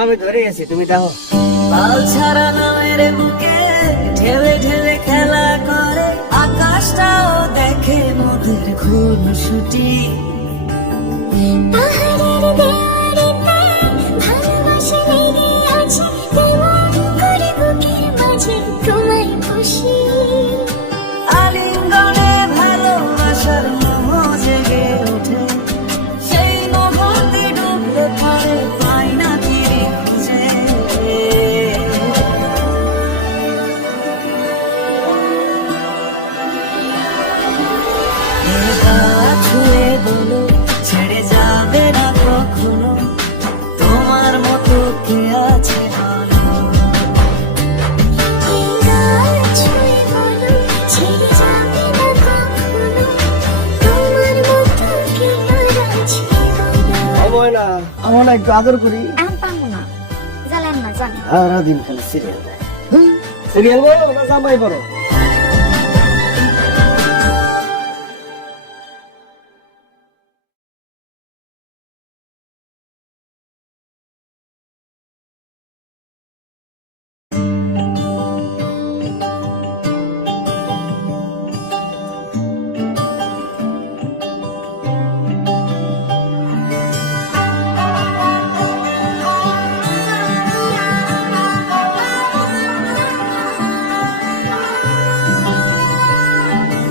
আমি ধরে গেছি, তুমি দেখো। পাল ছাড়া নামের বুকে ঢেলে ঢেলে খেলা করে, আকাশটাও দেখে মোদের খুনসুটি। পাহাড়ের দেওয়ারিতে ভালোবাসা লেগে আছে, তেমন করে বুকের মাঝে তোমায় খুশি। আলিঙ্গনে ভালোবাসার মোহ জেগে ওঠে, সেই মোহতে ডুবলে পরে পাই না ফিরে খুঁজে। ছুঁয়ে বলো ছেড়ে যাবে না কখনো, তোমার মতো কে আছে বলো। এই গান ছুঁয়ে বলো ছেড়ে যাবে না কখনো, তোমার মতো কে আর আছে বলো। আমার না, আমার না একটু আদর করি। আমি পারবো না, জ্বালেন না জানি। সারাদিন খালি সিরিয়াল দেয়। সিরিয়াল বলো না জামাই বলো?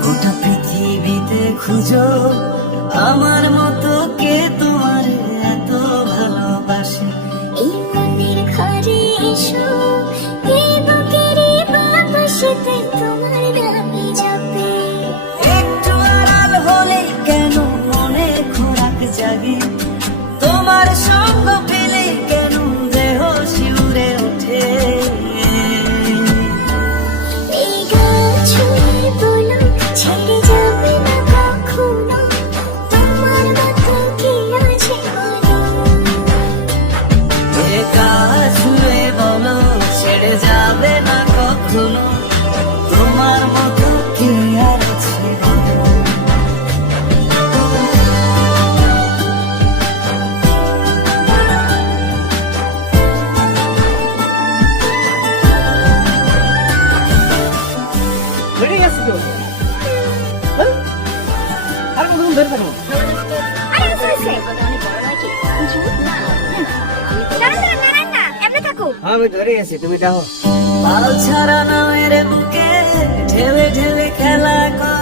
গোটা পৃথিবীতে খুঁজো আমার মতো কে তোমার এত ভালোবাসে। এই মনের ঘরে এসো, এই বুকের বাতাসেতে তোমার নামে যাবে। একটু আড়াল হলে কেন মনে খোরাক জাগে, তোমার সঙ্গ পেলে কেন দেহ শিউরে ওঠে। এই গান ছুঁয়ে বলো ছেড়ে যাবে না কখনো, তোমার মতো কে আছে বলো। একা ছুঁয়ে বলো ছেড়ে যাবে না কখনো, তোমার মতো কে আর আছে বলো। ধরে গেছি তো। হ্যাঁ? আর কতক্ষণ ধরে থাকবো? আরে হয়েছে অনেক বড় নয় কি কিছু না, দাঁড়ান দাঁড়ান দাঁড়ান না, এমনি থাকো। আমি ধরে গেছি, তুমি দেখো। পাল ছাড়া নামের বুকে ঢেলে ঢেলে খেলা করে,